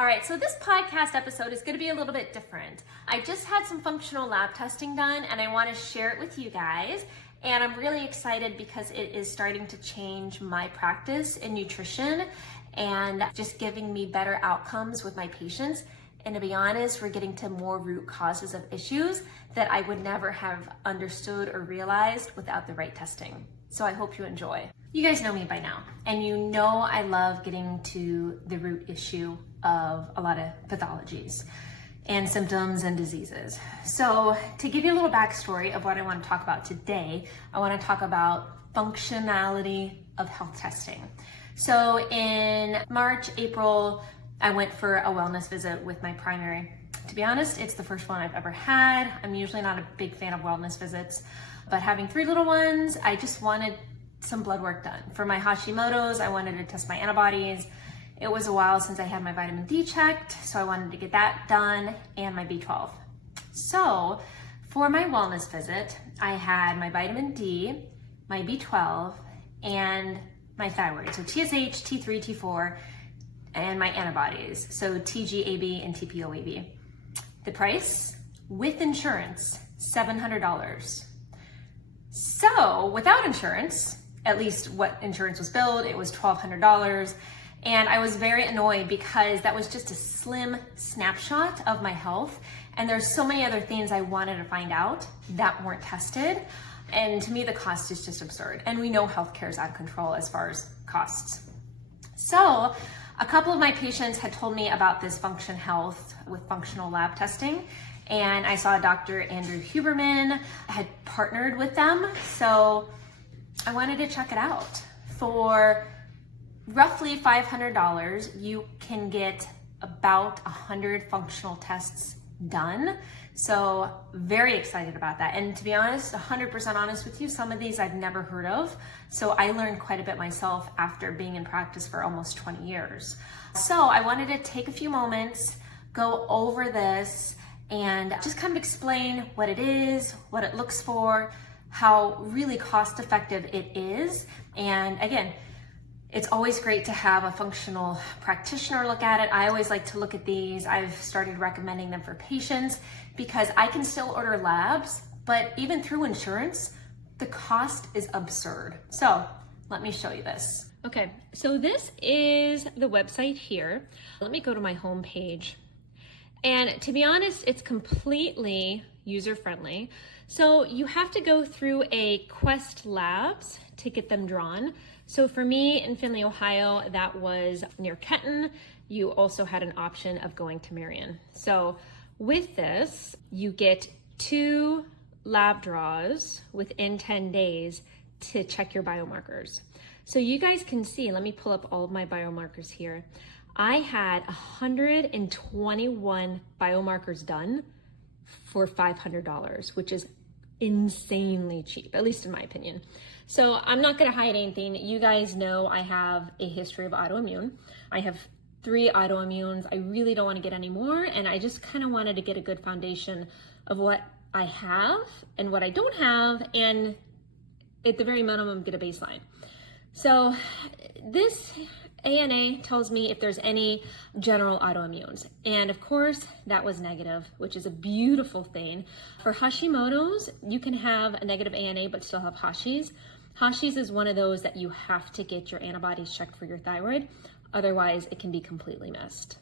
All right, so this podcast episode is going to be a little bit different. I just had some functional lab testing done and I want to share it with you guys. And I'm really excited because it is starting to change my practice in nutrition and just giving me better outcomes with my patients. And to be honest, we're getting to more root causes of issues that I would never have understood or realized without the right testing. So I hope you enjoy. You guys know me by now, and you know I love getting to the root issue of a lot of pathologies and symptoms and diseases. So to give you a little backstory of what I want to talk about today, I want to talk about functionality of health testing. So in March, April, I went for a wellness visit with my primary. To be honest, it's the first one I've ever had. I'm usually not a big fan of wellness visits, but having 3 little ones, I just wanted some blood work done. For my Hashimoto's, I wanted to test my antibodies. It was a while since I had my vitamin D checked, so I wanted to get that done and my B12. So for my wellness visit, I had my vitamin D, my B12, and my thyroid. So TSH, T3, T4, and my antibodies. So TGAB and TPOAB. The price with insurance, $700. So without insurance, at least what insurance was billed, it was $1,200. And I was very annoyed because that was just a slim snapshot of my health. And there's so many other things I wanted to find out that weren't tested. And to me, the cost is just absurd. And we know healthcare is out of control as far as costs. So a couple of my patients had told me about this Function Health with functional lab testing. And I saw Dr. Andrew Huberman had partnered with them. So I wanted to check it out. For roughly $500, you can get about 100 functional tests done. So very excited about that. And to be honest, 100% honest with you, some of these I've never heard of. So I learned quite a bit myself after being in practice for almost 20 years. So I wanted to take a few moments, go over this, and just kind of explain what it is, what it looks for, how really cost effective it is. And again, it's always great to have a functional practitioner look at it. I always like to look at these. I've started recommending them for patients because I can still order labs, but even through insurance, the cost is absurd. So let me show you this. Okay, so this is the website here. Let me go to my home page. And to be honest, it's completely user-friendly. So you have to go through a Quest Labs to get them drawn. So for me in Findlay, Ohio, that was near Kenton. You also had an option of going to Marion. So with this, you get 2 lab draws within 10 days to check your biomarkers. So you guys can see, let me pull up all of my biomarkers here. I had 121 biomarkers done for $500, which is insanely cheap, at least in my opinion. So I'm not gonna hide anything. You guys know I have a history of autoimmune. I have 3 autoimmunes. I really don't wanna get any more, and I just kinda wanted to get a good foundation of what I have and what I don't have, and at the very minimum, get a baseline. So this ANA tells me if there's any general autoimmunes. And of course, that was negative, which is a beautiful thing. For Hashimoto's, you can have a negative ANA but still have Hashi's. Hashi's is one of those that you have to get your antibodies checked for your thyroid. Otherwise, it can be completely missed.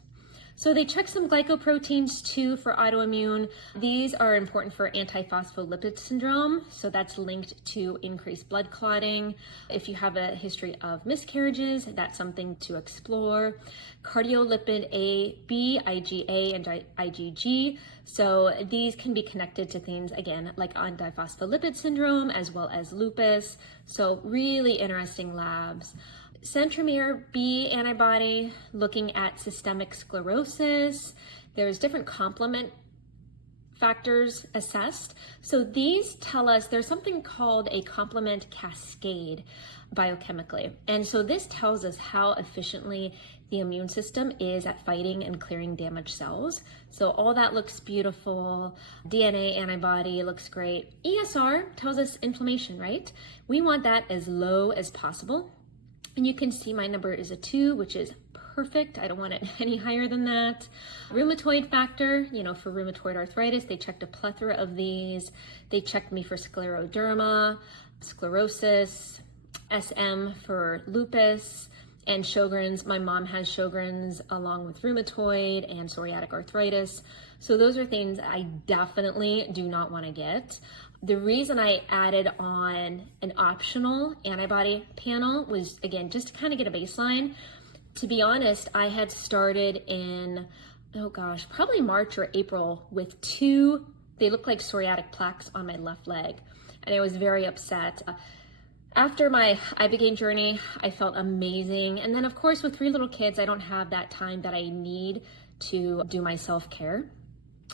So they check some glycoproteins too for autoimmune. These are important for antiphospholipid syndrome. So that's linked to increased blood clotting. If you have a history of miscarriages, that's something to explore. Cardiolipid A, B, IgA, and IgG. So these can be connected to things, again, like antiphospholipid syndrome, as well as lupus. So really interesting labs. Centromere B antibody, looking at systemic sclerosis. There's different complement factors assessed. So these tell us there's something called a complement cascade biochemically. And so this tells us how efficiently the immune system is at fighting and clearing damaged cells. So all that looks beautiful. DNA antibody looks great. ESR tells us inflammation, right? We want that as low as possible. And you can see my number is a 2, which is perfect. I don't want it any higher than that. Rheumatoid factor, for rheumatoid arthritis, they checked a plethora of these. They checked me for scleroderma, sclerosis, SM for lupus, and Sjogren's. My mom has Sjogren's along with rheumatoid and psoriatic arthritis. So those are things I definitely do not want to get. The reason I added on an optional antibody panel was, again, just to kind of get a baseline. To be honest, I had started in, probably March or April with two, they look like psoriatic plaques on my left leg. And I was very upset. After my ibogaine journey, I felt amazing. And then of course, with 3 little kids, I don't have that time that I need to do my self-care.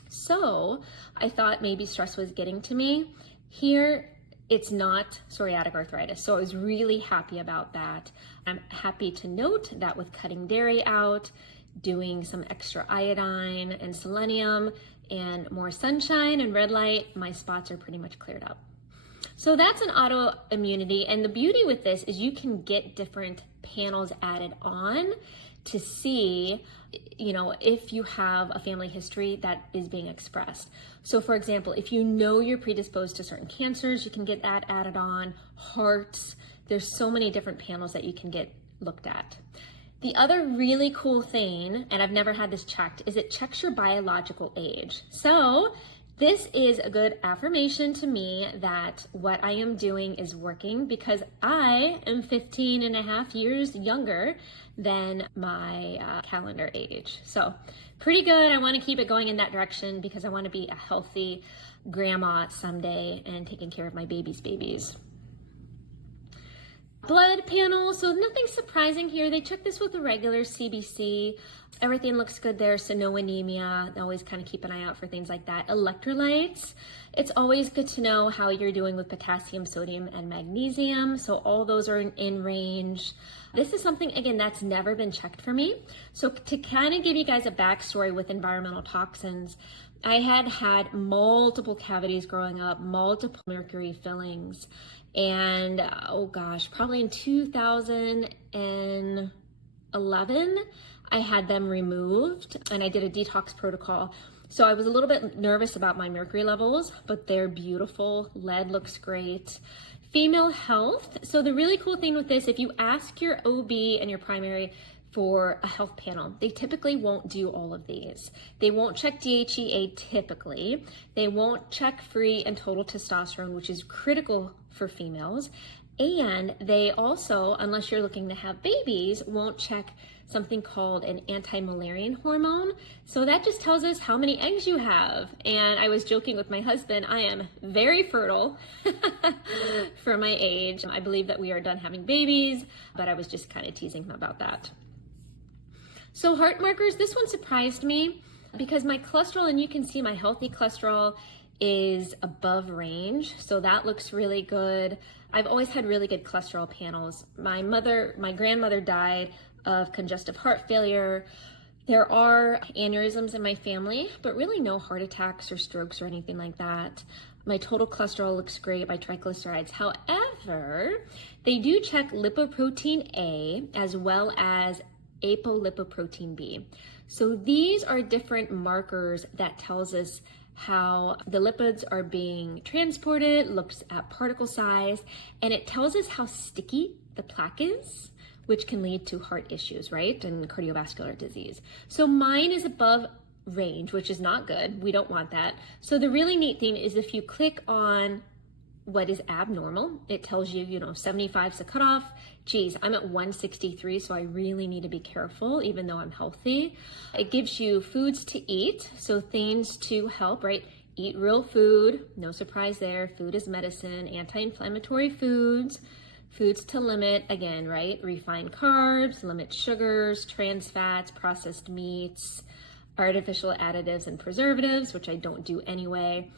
So I thought maybe stress was getting to me. Here, it's not psoriatic arthritis. So I was really happy about that. I'm happy to note that with cutting dairy out, doing some extra iodine and selenium and more sunshine and red light, my spots are pretty much cleared up. So that's an autoimmunity. And the beauty with this is you can get different panels added on to see, if you have a family history that is being expressed. So for example, if you know you're predisposed to certain cancers, you can get that added on, hearts. There's so many different panels that you can get looked at. The other really cool thing, and I've never had this checked, is it checks your biological age. So this is a good affirmation to me that what I am doing is working, because I am 15 and a half years younger than my calendar age. So pretty good. I want to keep it going in that direction because I want to be a healthy grandma someday and taking care of my babies. Blood panel, so nothing surprising here. They checked this with a regular CBC. Everything looks good there, so no anemia. Always kind of keep an eye out for things like that. Electrolytes, it's always good to know how you're doing with potassium, sodium, and magnesium. So all those are in range. This is something, again, that's never been checked for me. So to kind of give you guys a backstory with environmental toxins, I had multiple cavities growing up, multiple mercury fillings. And probably in 2011, I had them removed and I did a detox protocol. So I was a little bit nervous about my mercury levels, but they're beautiful. Lead looks great. Female health. So the really cool thing with this, if you ask your OB and your primary for a health panel, they typically won't do all of these. They won't check DHEA typically. They won't check free and total testosterone, which is critical for females. And they also, unless you're looking to have babies, won't check something called an anti-Müllerian hormone. So that just tells us how many eggs you have. And I was joking with my husband, I am very fertile for my age. I believe that we are done having babies, but I was just kind of teasing him about that. So heart markers, this one surprised me because my cholesterol, and you can see my healthy cholesterol is above range. So that looks really good. I've always had really good cholesterol panels. My grandmother died of congestive heart failure. There are aneurysms in my family, but really no heart attacks or strokes or anything like that. My total cholesterol looks great, my triglycerides. However, they do check lipoprotein A as well as apolipoprotein B. So these are different markers that tells us how the lipids are being transported, looks at particle size, and it tells us how sticky the plaque is, which can lead to heart issues, right? And cardiovascular disease. So mine is above range, which is not good. We don't want that. So the really neat thing is if you click on what is abnormal, it tells you, 75 is the cutoff. Geez, I'm at 163, so I really need to be careful, even though I'm healthy. It gives you foods to eat, so things to help, right? Eat real food, no surprise there. Food is medicine, anti-inflammatory foods to limit, again, right? Refined carbs, limit sugars, trans fats, processed meats, artificial additives and preservatives, which I don't do anyway.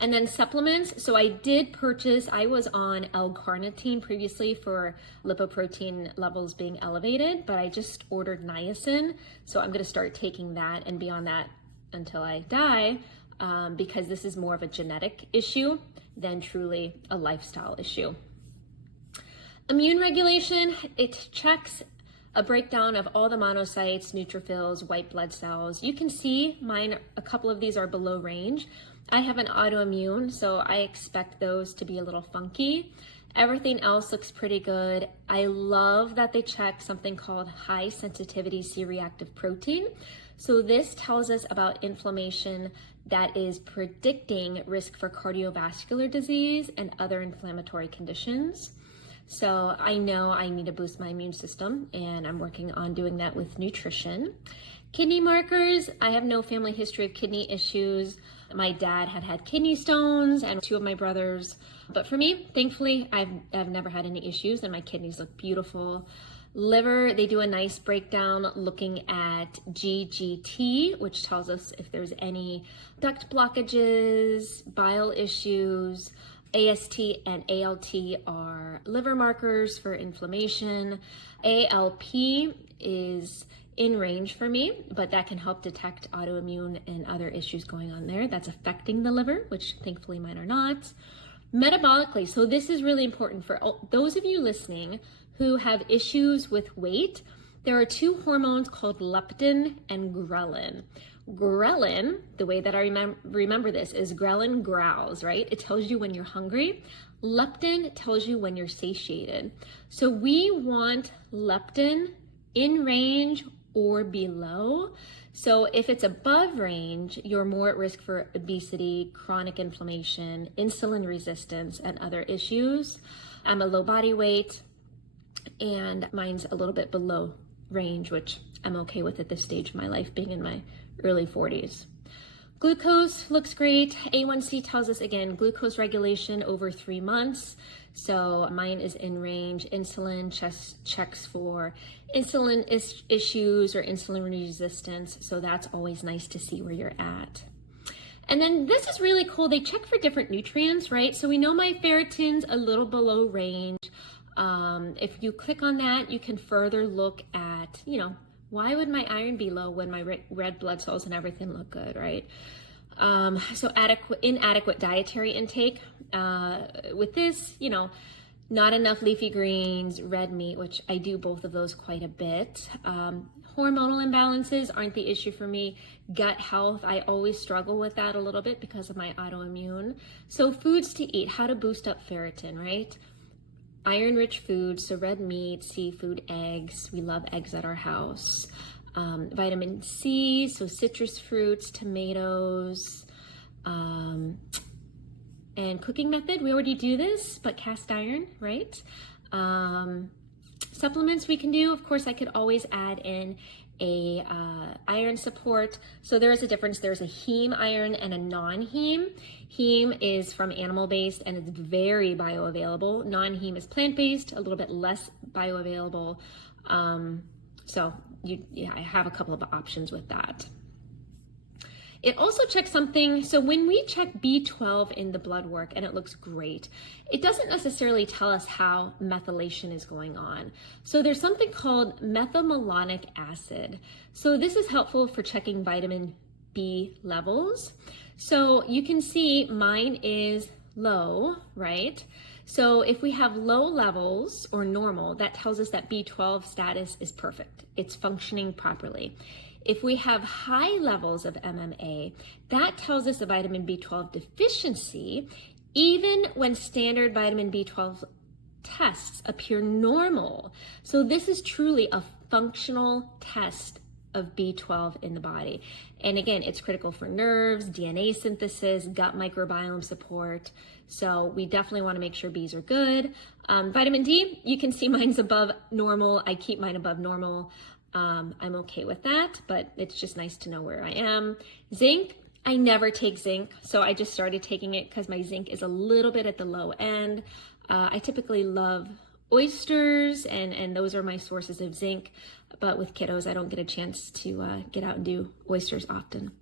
And then supplements. So I did purchase, I was on L-carnitine previously for lipoprotein levels being elevated, but I just ordered niacin. So I'm going to start taking that and be on that until I die, because this is more of a genetic issue than truly a lifestyle issue. Immune regulation, it checks a breakdown of all the monocytes, neutrophils, white blood cells. You can see mine, a couple of these are below range. I have an autoimmune, so I expect those to be a little funky. Everything else looks pretty good. I love that they check something called high sensitivity C-reactive protein. So this tells us about inflammation that is predicting risk for cardiovascular disease and other inflammatory conditions. So I know I need to boost my immune system, and I'm working on doing that with nutrition. Kidney markers, I have no family history of kidney issues. My dad had kidney stones, and 2 of my brothers. But for me, thankfully, I've never had any issues, and my kidneys look beautiful. Liver, they do a nice breakdown looking at GGT, which tells us if there's any duct blockages, bile issues. AST and ALT are liver markers for inflammation. ALP is in range for me, but that can help detect autoimmune and other issues going on there that's affecting the liver, which thankfully mine are not. Metabolically, so this is really important for those of you listening who have issues with weight. There are 2 hormones called leptin and ghrelin. Ghrelin, the way that I remember this is ghrelin growls, right? It tells you when you're hungry. Leptin tells you when you're satiated. So we want leptin in range or below. So if it's above range, you're more at risk for obesity, chronic inflammation, insulin resistance, and other issues. I'm a low body weight, and mine's a little bit below range, which I'm okay with at this stage of my life, being in my early 40s. Glucose looks great. A1C tells us, again, glucose regulation over 3 months. So mine is in range. Insulin checks for insulin issues or insulin resistance. So that's always nice to see where you're at. And then this is really cool. They check for different nutrients, right? So we know my ferritin's a little below range. If you click on that, you can further look at, why would my iron be low when my red blood cells and everything look good, right? So inadequate dietary intake. With this, not enough leafy greens, red meat, which I do both of those quite a bit. Hormonal imbalances aren't the issue for me. Gut health, I always struggle with that a little bit because of my autoimmune. So foods to eat, how to boost up ferritin, right? Iron-rich foods, so red meat, seafood, eggs. We love eggs at our house. Vitamin C, so citrus fruits, tomatoes, and cooking method. We already do this, but cast iron, right? Supplements we can do. Of course, I could always add in a iron support. So there is a difference. There's a heme iron and a non-heme. Heme is from animal-based and it's very bioavailable. Non-heme is plant-based, a little bit less bioavailable. So I have a couple of options with that. It also checks something, so when we check B12 in the blood work and it looks great, it doesn't necessarily tell us how methylation is going on. So there's something called methylmalonic acid. So this is helpful for checking vitamin B levels. So you can see mine is low, right? So if we have low levels or normal, that tells us that B12 status is perfect. It's functioning properly. If we have high levels of MMA, that tells us a vitamin B12 deficiency, even when standard vitamin B12 tests appear normal. So this is truly a functional test of B12 in the body. And again, it's critical for nerves, DNA synthesis, gut microbiome support. So we definitely want to make sure Bs are good. Vitamin D, you can see mine's above normal. I keep mine above normal. I'm okay with that, but it's just nice to know where I am. Zinc, I never take zinc, so I just started taking it because my zinc is a little bit at the low end. I typically love oysters, and those are my sources of zinc, but with kiddos, I don't get a chance to get out and do oysters often.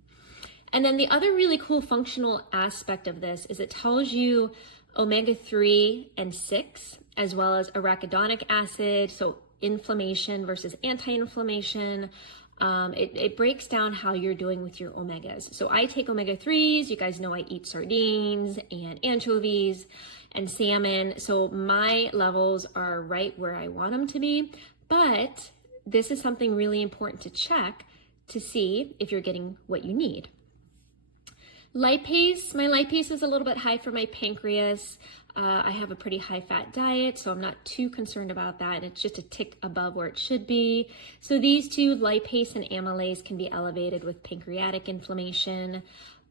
And then the other really cool functional aspect of this is it tells you omega-3 and 6, as well as arachidonic acid, so inflammation versus anti-inflammation. It breaks down how you're doing with your omegas. So I take omega-3s. You guys know I eat sardines and anchovies and salmon. So my levels are right where I want them to be. But this is something really important to check to see if you're getting what you need. Lipase, my lipase is a little bit high for my pancreas. I have a pretty high fat diet, so I'm not too concerned about that. And it's just a tick above where it should be. So these two, lipase and amylase, can be elevated with pancreatic inflammation.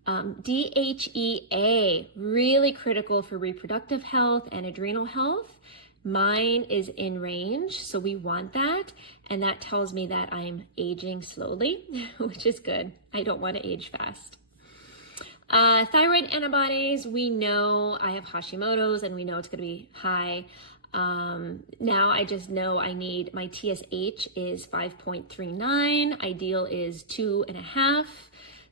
DHEA, really critical for reproductive health and adrenal health. Mine is in range, so we want that. And that tells me that I'm aging slowly, which is good. I don't want to age fast. Thyroid antibodies, we know I have Hashimoto's and we know it's going to be high. Now I just know I need, my TSH is 5.39, ideal is 2.5.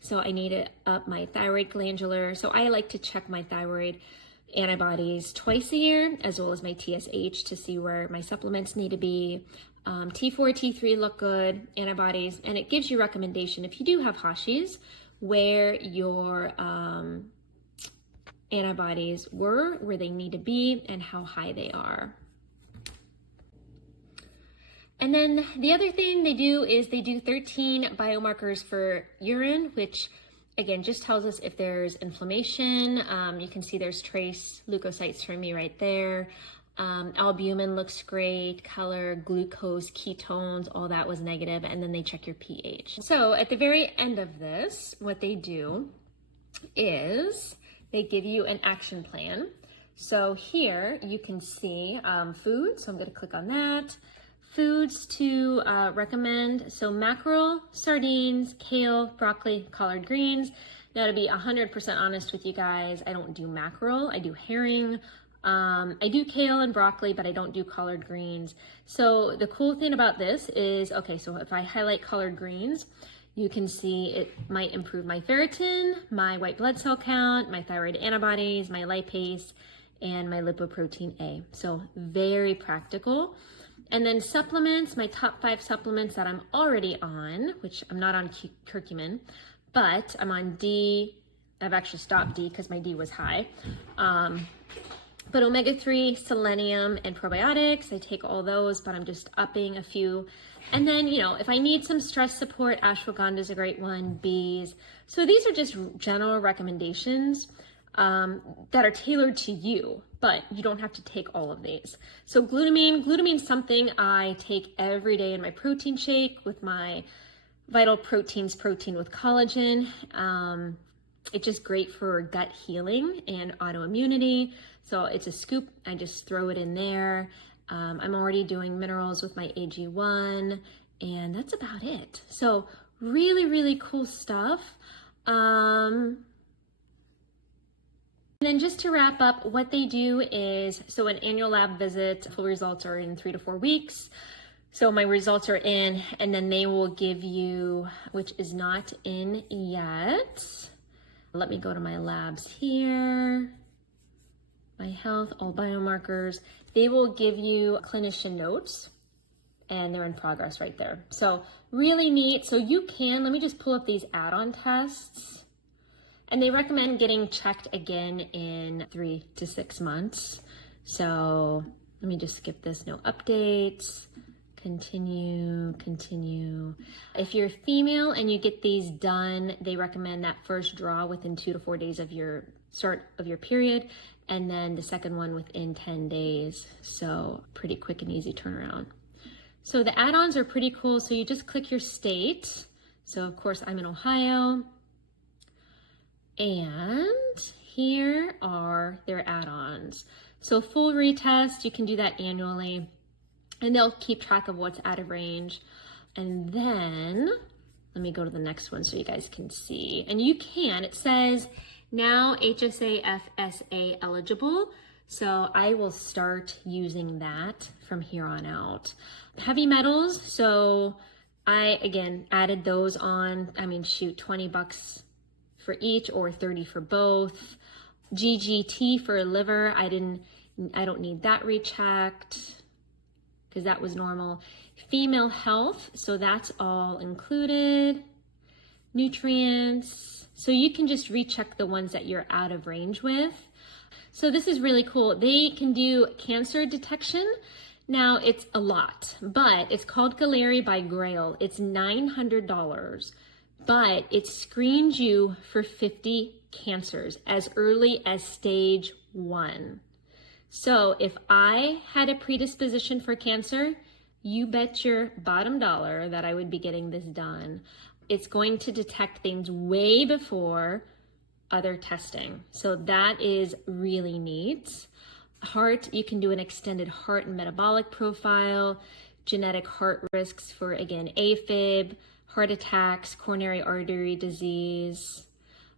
So I need to up my thyroid glandular. So I like to check my thyroid antibodies twice a year, as well as my TSH to see where my supplements need to be. T4, T3 look good, antibodies, and it gives you recommendation if you do have Hashis, where your antibodies were, where they need to be, and how high they are. And then the other thing they do is they do 13 biomarkers for urine, which again just tells us if there's inflammation. You can see there's trace leukocytes for me right there. Albumin looks great, color, glucose, ketones, all that was negative, and then they check your pH. So at the very end of this, what they do is they give you an action plan. So here you can see food, so I'm going to click on that. Foods to recommend, so mackerel, sardines, kale, broccoli, collard greens. Now to be 100% honest with you guys, I don't do mackerel, I do herring. I do kale and broccoli, but I don't do collard greens. So the cool thing about this is, okay, so if I highlight collard greens, you can see it might improve my ferritin, my white blood cell count, my thyroid antibodies, my lipase, and my lipoprotein A. So very practical. And then supplements, my top 5 supplements that I'm already on, which I'm not on curcumin, but I'm on D. I've actually stopped D because my D was high. But omega-3, selenium, and probiotics, I take all those, but I'm just upping a few. And then, you know, if I need some stress support, ashwagandha is a great one, bees. So these are just general recommendations that are tailored to you, but you don't have to take all of these. So glutamine is something I take every day in my protein shake with my Vital Proteins protein with collagen. It's just great for gut healing and autoimmunity. So it's a scoop, I just throw it in there. I'm already doing minerals with my AG1, and that's about it. So really, really cool stuff. And then just to wrap up, what they do is, so an annual lab visit, full results are in 3 to 4 weeks. So my results are in, and then they will give you, which is not in yet. Let me go to my labs here. My health, all biomarkers. They will give you clinician notes, and they're in progress right there. So really neat. So you can, let me just pull up these add-on tests. And they recommend getting checked again in 3 to 6 months. So let me just skip this, no updates. Continue. If you're female and you get these done, they recommend that first draw within 2 to 4 days of your start of your period, and then the second one within 10 days. So pretty quick and easy turnaround. So the add-ons are pretty cool. So you just click your state. So of course I'm in Ohio. And here are their add-ons. So full retest, you can do that annually, and they'll keep track of what's out of range. And then let me go to the next one so you guys can see. And you can, it says now HSA FSA eligible. So I will start using that from here on out. Heavy metals, so I again added those on. I mean, shoot, 20 bucks for each or 30 for both. GGT for liver, I don't need that rechecked because that was normal. Female health, so that's all included. Nutrients, so you can just recheck the ones that you're out of range with. So this is really cool. They can do cancer detection. Now, it's a lot, but it's called Galleri by Grail. It's $900, but it screens you for 50 cancers as early as stage 1. So if I had a predisposition for cancer, you bet your bottom dollar that I would be getting this done. It's going to detect things way before other testing. So that is really neat. Heart, you can do an extended heart and metabolic profile, genetic heart risks for, again, AFib, heart attacks, coronary artery disease.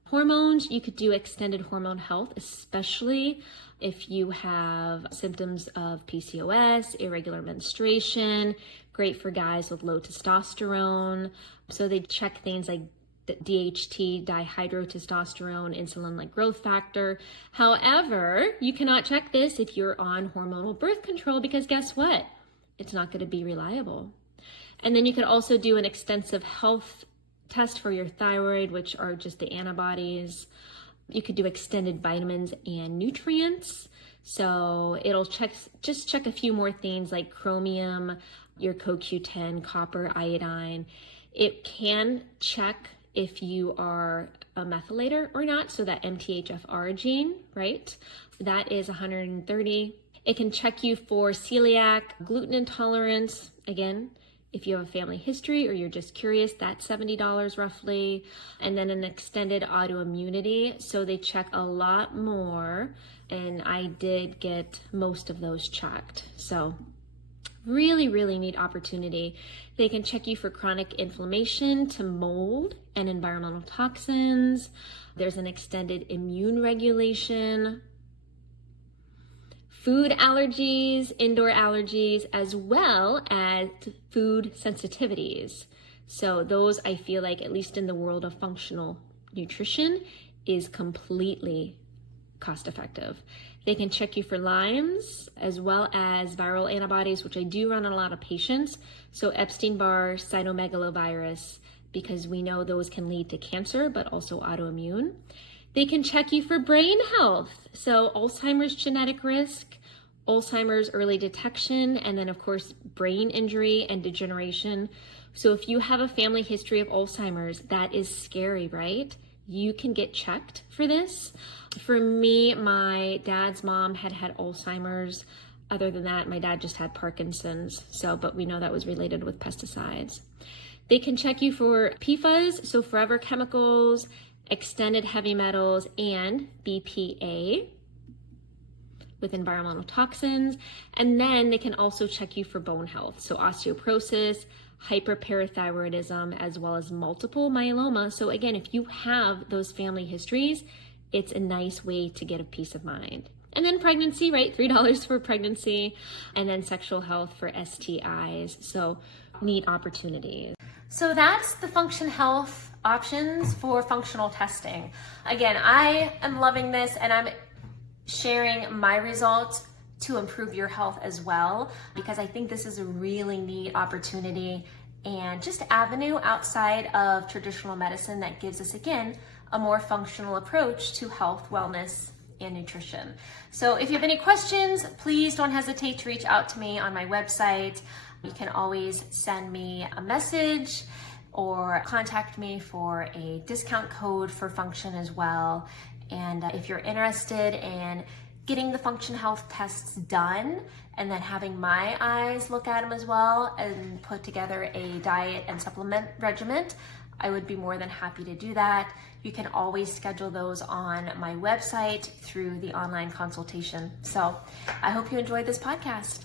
Hormones, you could do extended hormone health, especially if you have symptoms of PCOS, irregular menstruation, great for guys with low testosterone. So they check things like DHT, dihydrotestosterone, insulin-like growth factor. However, you cannot check this if you're on hormonal birth control, because guess what? It's not going to be reliable. And then you could also do an extensive health test for your thyroid, which are just the antibodies. You could do extended vitamins and nutrients. So it'll check a few more things like chromium, your CoQ10, copper, iodine. It can check if you are a methylator or not, so that MTHFR gene, right? That is 130. It can check you for celiac, gluten intolerance. Again, if you have a family history or you're just curious, that's $70 roughly. And then an extended autoimmunity. So they check a lot more, and I did get most of those checked. So really, really neat opportunity. They can check you for chronic inflammation to mold and environmental toxins. There's an extended immune regulation, food allergies, indoor allergies, as well as food sensitivities. So those, I feel like, at least in the world of functional nutrition, is completely cost effective. They can check you for Lyme's as well as viral antibodies, which I do run on a lot of patients. So Epstein-Barr, cytomegalovirus, because we know those can lead to cancer, but also autoimmune. They can check you for brain health. So Alzheimer's genetic risk, Alzheimer's early detection, and then of course, brain injury and degeneration. So if you have a family history of Alzheimer's, that is scary, right? You can get checked for this. For me, my dad's mom had Alzheimer's. Other than that, my dad just had Parkinson's. But we know that was related with pesticides. They can check you for PFAS, so forever chemicals, extended heavy metals, and BPA with environmental toxins. And then they can also check you for bone health, so osteoporosis, hyperparathyroidism, as well as multiple myeloma. So again, if you have those family histories, it's a nice way to get a peace of mind. And then pregnancy, right? $3 for pregnancy, and then sexual health for STIs. So neat opportunities. So that's the function health options for functional testing. Again, I am loving this, and I'm sharing my results to improve your health as well, because I think this is a really neat opportunity and just avenue outside of traditional medicine that gives us, again, a more functional approach to health, wellness, and nutrition. So if you have any questions, please don't hesitate to reach out to me on my website. You can always send me a message or contact me for a discount code for function as well. And if you're interested in getting the function health tests done and then having my eyes look at them as well and put together a diet and supplement regimen, I would be more than happy to do that. You can always schedule those on my website through the online consultation. So I hope you enjoyed this podcast.